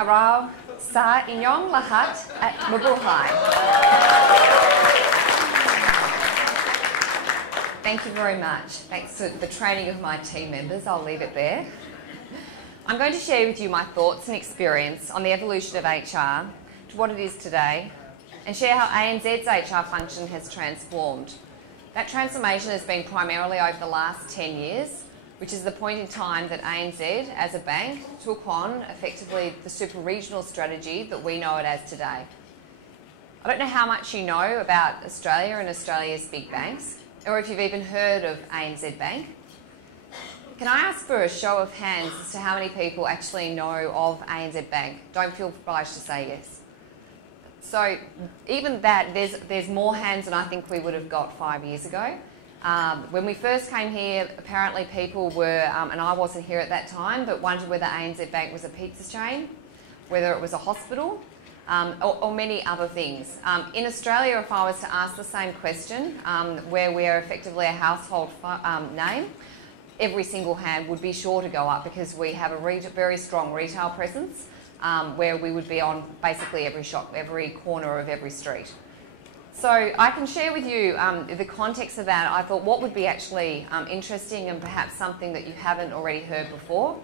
araw sa inyong lahat at mabuhay. Thank you very much. Thanks for the training of my team members. I'll leave it there. I'm going to share with you my thoughts and experience on the evolution of HR to what it is today, and share how ANZ's HR function has transformed. That transformation has been primarily over the last 10 years, which is the point in time that ANZ, as a bank, took on effectively the super-regional strategy that we know it as today. I don't know how much you know about Australia and Australia's big banks, or if you've even heard of ANZ Bank. Can I ask for a show of hands as to how many people actually know of ANZ Bank? Don't feel obliged to say yes. So even that, there's more hands than I think we would have got 5 years ago. When we first came here, apparently people were, and I wasn't here at that time, but wondered whether ANZ Bank was a pizza chain, whether it was a hospital, or many other things. In Australia, if I was to ask the same question, where we are effectively a household name, every single hand would be sure to go up, because we have a very strong retail presence, where we would be on basically every shop, every corner of every street. So I can share with you the context of that. I thought what would be actually interesting and perhaps something that you haven't already heard before,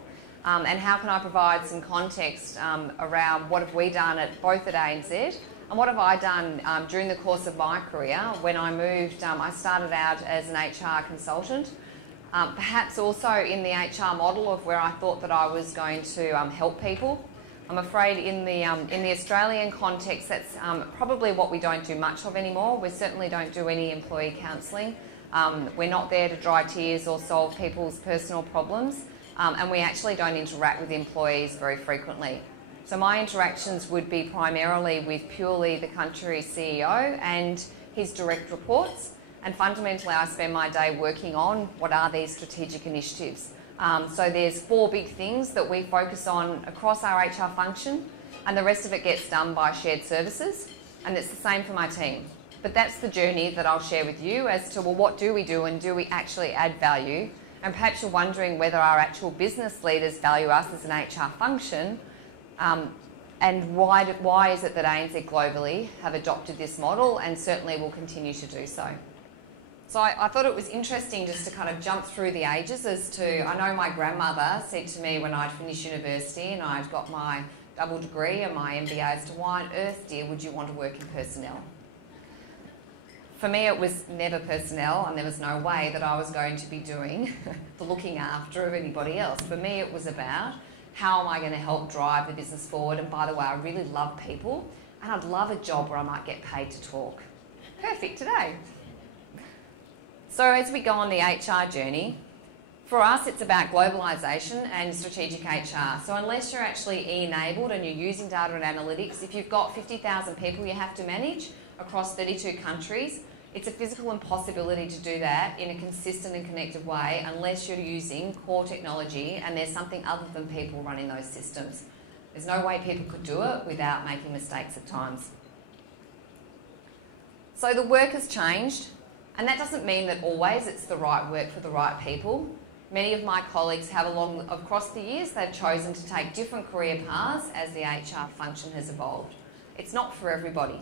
and how can I provide some context around what have we done both at ANZ and what have I done during the course of my career. When I moved, I started out as an HR consultant, perhaps also in the HR model of where I thought that I was going to help people. I'm afraid in the Australian context, that's probably what we don't do much of anymore. We certainly don't do any employee counselling. We're not there to dry tears or solve people's personal problems, and we actually don't interact with employees very frequently. So my interactions would be primarily with purely the country's CEO and his direct reports, and fundamentally I spend my day working on what are these strategic initiatives. So there's 4 big things that we focus on across our HR function, and the rest of it gets done by shared services, and it's the same for my team. But that's the journey that I'll share with you as to, well, what do we do and do we actually add value? And perhaps you're wondering whether our actual business leaders value us as an HR function, and why is it that ANZ globally have adopted this model and certainly will continue to do so. So I thought it was interesting just to kind of jump through the ages as to, I know my grandmother said to me when I'd finished university and I'd got my double degree and my MBA as to, why on earth, dear, would you want to work in personnel? For me, it was never personnel, and there was no way that I was going to be doing the looking after of anybody else. For me, it was about how am I going to help drive the business forward, and by the way, I really love people, and I'd love a job where I might get paid to talk. Perfect today. So as we go on the HR journey, for us it's about globalisation and strategic HR. So unless you're actually E-enabled and you're using data and analytics, if you've got 50,000 people you have to manage across 32 countries, it's a physical impossibility to do that in a consistent and connected way unless you're using core technology and there's something other than people running those systems. There's no way people could do it without making mistakes at times. So the work has changed. And that doesn't mean that always it's the right work for the right people. Many of my colleagues have across the years, they've chosen to take different career paths as the HR function has evolved. It's not for everybody.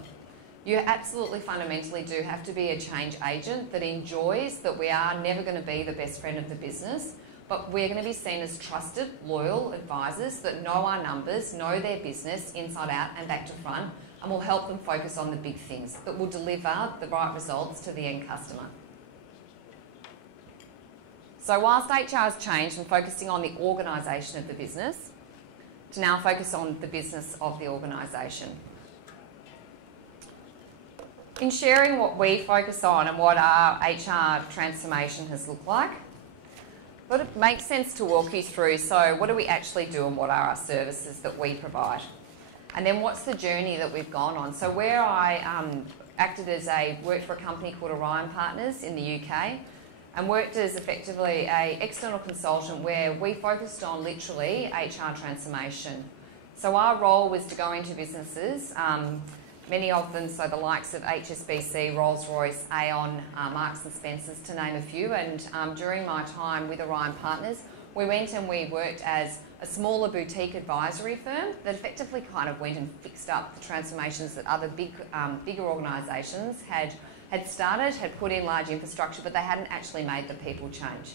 You absolutely fundamentally do have to be a change agent that enjoys that we are never going to be the best friend of the business, but we're going to be seen as trusted, loyal advisors that know our numbers, know their business inside out and back to front, and will help them focus on the big things that will deliver the right results to the end customer. So whilst HR has changed from focusing on the organisation of the business to now focus on the business of the organisation. In sharing what we focus on and what our HR transformation has looked like, I thought it makes sense to walk you through, so what do we actually do and what are our services that we provide? And then what's the journey that we've gone on? So where I worked for a company called Orion Partners in the UK and worked as effectively an external consultant where we focused on literally HR transformation. So our role was to go into businesses, many of them, so the likes of HSBC, Rolls-Royce, Aon, Marks and Spencers, to name a few. And during my time with Orion Partners, we went and we worked as a smaller boutique advisory firm that effectively kind of went and fixed up the transformations that other bigger organisations had started, had put in large infrastructure, but they hadn't actually made the people change.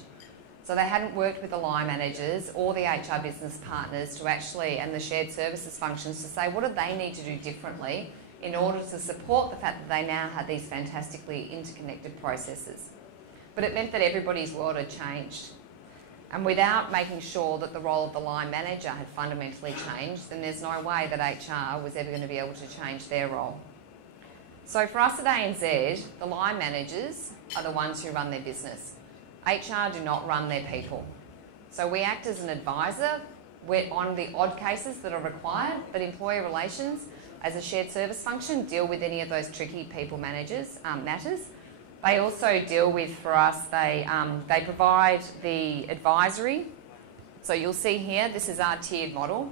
So they hadn't worked with the line managers or the HR business partners to actually, and the shared services functions, to say what do they need to do differently in order to support the fact that they now had these fantastically interconnected processes. But it meant that everybody's world had changed. And without making sure that the role of the line manager had fundamentally changed, then there's no way that HR was ever going to be able to change their role. So for us at ANZ, the line managers are the ones who run their business. HR do not run their people. So we act as an advisor on the odd cases that are required, but employee relations, as a shared service function, deal with any of those tricky people matters. They also deal with, for us, they provide the advisory. So you'll see here, this is our tiered model.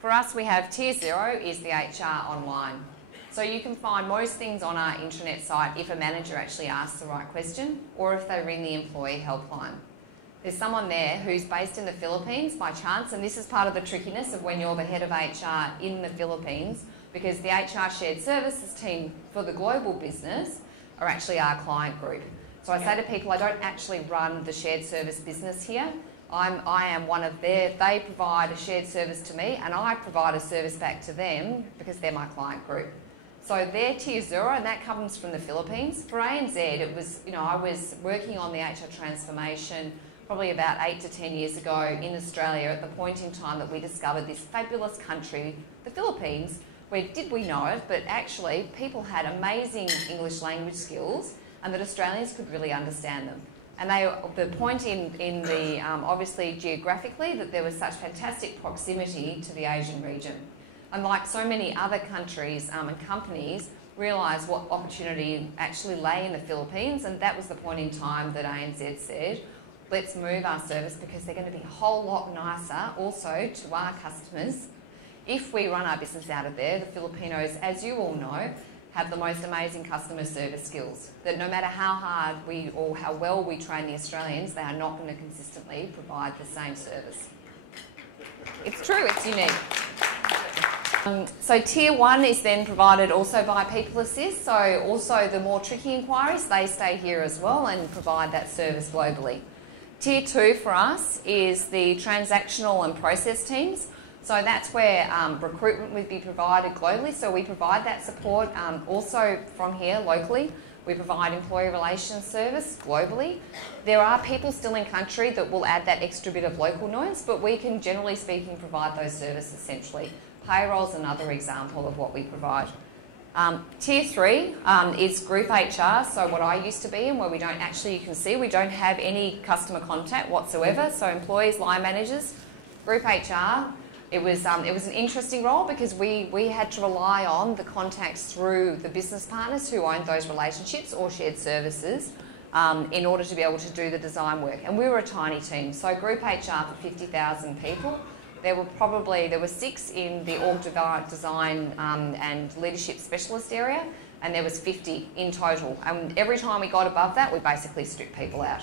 For us, we have tier 0 is the HR online. So you can find most things on our intranet site if a manager actually asks the right question or if they ring the employee helpline. There's someone there who's based in the Philippines by chance, and this is part of the trickiness of when you're the head of HR in the Philippines, because the HR shared services team for the global business are actually our client group. So I say to people, I don't actually run the shared service business here. I am one of they provide a shared service to me and I provide a service back to them because they're my client group. So they're tier 0, and that comes from the Philippines. For ANZ, it was, I was working on the HR transformation probably about 8 to 10 years ago in Australia at the point in time that we discovered this fabulous country, the Philippines, where did we know it, but actually people had amazing English language skills and that Australians could really understand them. And the point in the, obviously geographically, that there was such fantastic proximity to the Asian region. Unlike so many other countries and companies, realised what opportunity actually lay in the Philippines, and that was the point in time that ANZ said, let's move our service because they're going to be a whole lot nicer also to our customers if we run our business out of there. The Filipinos, as you all know, have the most amazing customer service skills, that no matter how hard or how well we train the Australians, they are not going to consistently provide the same service. It's true, it's unique. So tier 1 is then provided also by People Assist, so also the more tricky inquiries, they stay here as well and provide that service globally. Tier 2 for us is the transactional and process teams. So that's where recruitment would be provided globally. So we provide that support also from here locally. We provide employee relations service globally. There are people still in country that will add that extra bit of local noise, but we can, generally speaking, provide those services centrally. Payroll is another example of what we provide. Tier 3 is group HR, so what I used to be in, where we don't actually, you can see, we don't have any customer contact whatsoever. So employees, line managers, group HR. It was an interesting role because we had to rely on the contacts through the business partners who owned those relationships or shared services in order to be able to do the design work. And we were a tiny team, so group HR for 50,000 people. There were 6 in the org design and leadership specialist area, and there was 50 in total. And every time we got above that, we basically stripped people out.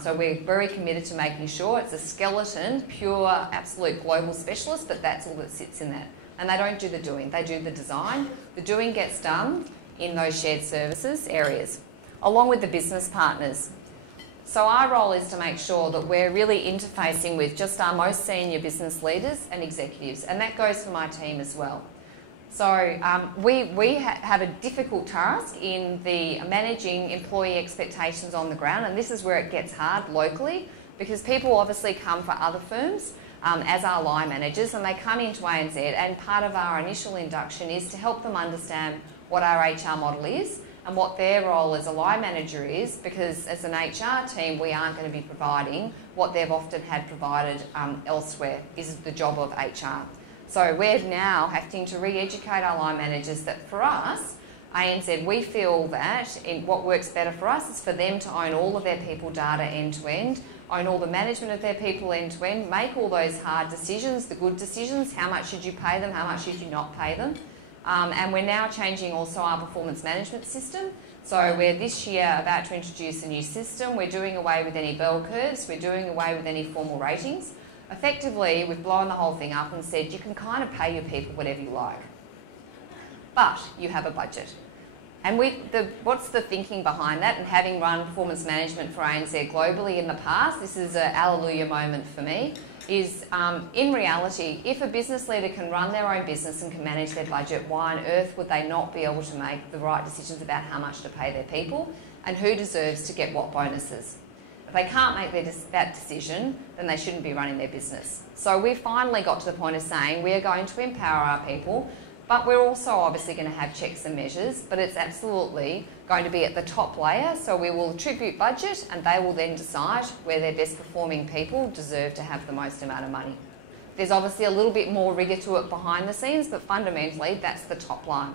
So we're very committed to making sure it's a skeleton, pure, absolute global specialist, but that's all that sits in that. And they don't do the doing, they do the design. The doing gets done in those shared services areas, along with the business partners. So our role is to make sure that we're really interfacing with just our most senior business leaders and executives, and that goes for my team as well. So we have a difficult task in the managing employee expectations on the ground, and this is where it gets hard locally because people obviously come for other firms as our line managers, and they come into ANZ, and part of our initial induction is to help them understand what our HR model is and what their role as a line manager is, because as an HR team we aren't going to be providing what they've often had provided elsewhere. Is the job of HR. So we're now having to re-educate our line managers that for us, ANZ, we feel that what works better for us is for them to own all of their people data end to end, own all the management of their people end to end, make all those hard decisions, the good decisions, how much should you pay them, how much should you not pay them. And we're now changing also our performance management system. So we're this year about to introduce a new system. We're doing away with any bell curves. We're doing away with any formal ratings. effectively, we've blown the whole thing up and said you can kind of pay your people whatever you like, but you have a budget. And what's the thinking behind that? And having run performance management for ANZ globally in the past, this is a hallelujah moment for me, is in reality, if a business leader can run their own business and can manage their budget, why on earth would they not be able to make the right decisions about how much to pay their people and who deserves to get what bonuses? If they can't make that decision, then they shouldn't be running their business. So we finally got to the point of saying we are going to empower our people, but we're also obviously going to have checks and measures, but it's absolutely going to be at the top layer. So we will attribute budget and they will then decide where their best performing people deserve to have the most amount of money. There's obviously a little bit more rigour to it behind the scenes, but fundamentally that's the top line.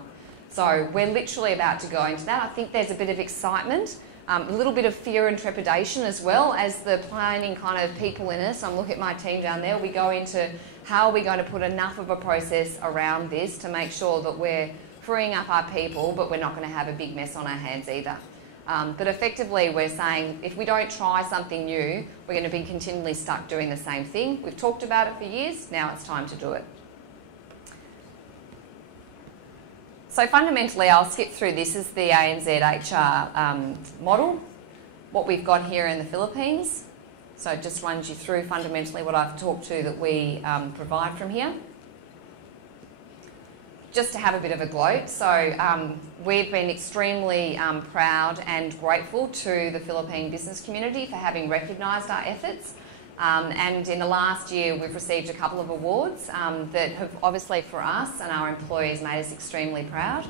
So we're literally about to go into that. I think there's a bit of excitement, a little bit of fear and trepidation as well as the planning kind of people in us. I'm looking at my team down there. We go into how are we going to put enough of a process around this to make sure that we're freeing up our people, but we're not going to have a big mess on our hands either. But effectively, we're saying if we don't try something new, we're going to be continually stuck doing the same thing. We've talked about it for years. Now it's time to do it. So fundamentally, I'll skip through this. This is the ANZ HR model, what we've got here in the Philippines. So it just runs you through fundamentally what I've talked to that we provide from here. Just to have a bit of a gloat, so we've been extremely proud and grateful to the Philippine business community for having recognised our efforts. And in the last year, we've received a couple of awards that have obviously for us and our employees made us extremely proud.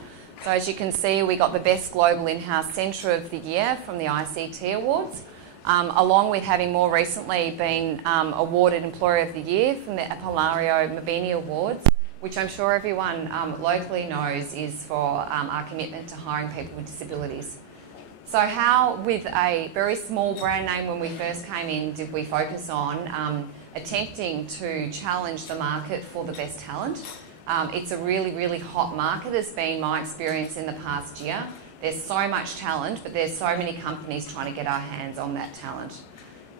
So as you can see, we got the Best Global In-House Centre of the Year from the ICT Awards, along with having more recently been awarded Employer of the Year from the Apollario Mabini Awards, which I'm sure everyone locally knows is for our commitment to hiring people with disabilities. So how, with a very small brand name when we first came in, did we focus on attempting to challenge the market for the best talent? It's a really, really hot market, has been my experience in the past year. There's so much talent, but there's so many companies trying to get our hands on that talent.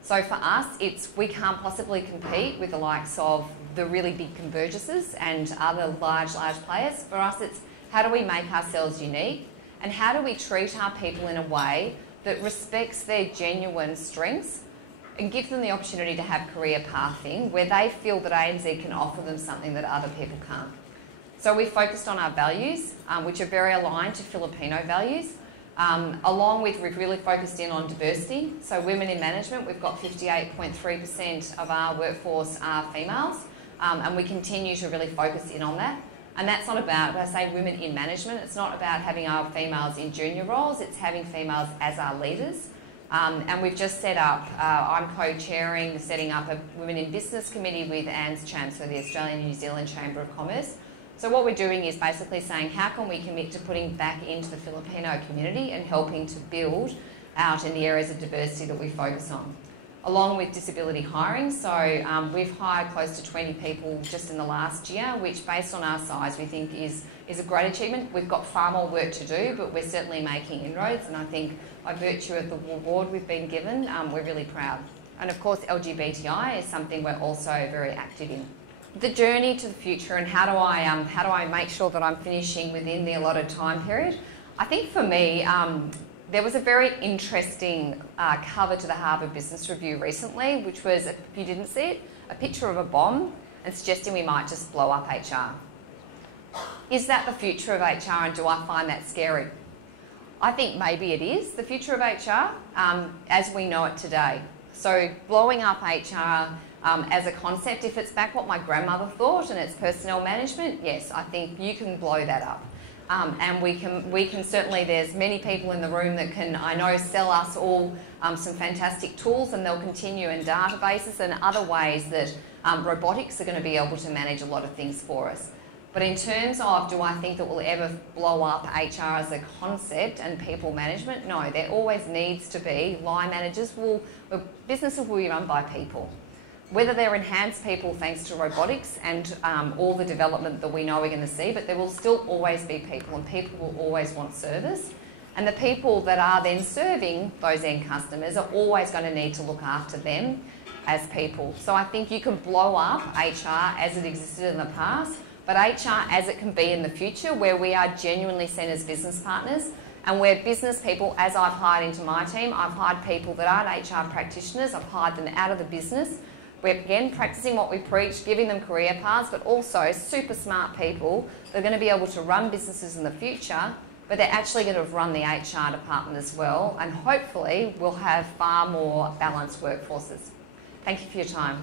So for us, we can't possibly compete with the likes of the really big Convergences and other large players. For us, it's how do we make ourselves unique? And how do we treat our people in a way that respects their genuine strengths and give them the opportunity to have career pathing where they feel that ANZ can offer them something that other people can't? So we focused on our values, which are very aligned to Filipino values. Along with, we've really focused in on diversity. So women in management, we've got 58.3% of our workforce are females, and we continue to really focus in on that. And that's not about, when I say women in management, it's not about having our females in junior roles, it's having females as our leaders. And we've just set up, I'm co-chairing, setting up a Women in Business Committee with ANZ, so the Australian New Zealand Chamber of Commerce. So what we're doing is basically saying, how can we commit to putting back into the Filipino community and helping to build out in the areas of diversity that we focus on? Along with disability hiring, so we've hired close to 20 people just in the last year, which based on our size we think is a great achievement. We've got far more work to do, but we're certainly making inroads, and I think by virtue of the award we've been given, we're really proud. And of course LGBTI is something we're also very active in. The journey to the future and how do I make sure that I'm finishing within the allotted time period? I think for me, there was a very interesting cover to the Harvard Business Review recently, which was, if you didn't see it, a picture of a bomb and suggesting we might just blow up HR. Is that the future of HR, and do I find that scary? I think maybe it is the future of HR as we know it today. So blowing up HR as a concept, if it's back what my grandmother thought and it's personnel management, yes, I think you can blow that up. And we can certainly, there's many people in the room that can, I know, sell us all some fantastic tools, and they'll continue in databases and other ways that robotics are going to be able to manage a lot of things for us. But in terms of, do I think that we'll ever blow up HR as a concept and people management? No, there always needs to be line managers. Businesses will be run by people. Whether they're enhanced people thanks to robotics and all the development that we know we're going to see, but there will still always be people, and people will always want service. And the people that are then serving those end customers are always going to need to look after them as people. So I think you can blow up HR as it existed in the past, but HR as it can be in the future, where we are genuinely seen as business partners, and where business people, as I've hired into my team, I've hired people that aren't HR practitioners, I've hired them out of the business. We're again practicing what we preach, giving them career paths, but also super smart people that are going to be able to run businesses in the future, but they're actually going to run the HR department as well, and hopefully we'll have far more balanced workforces. Thank you for your time.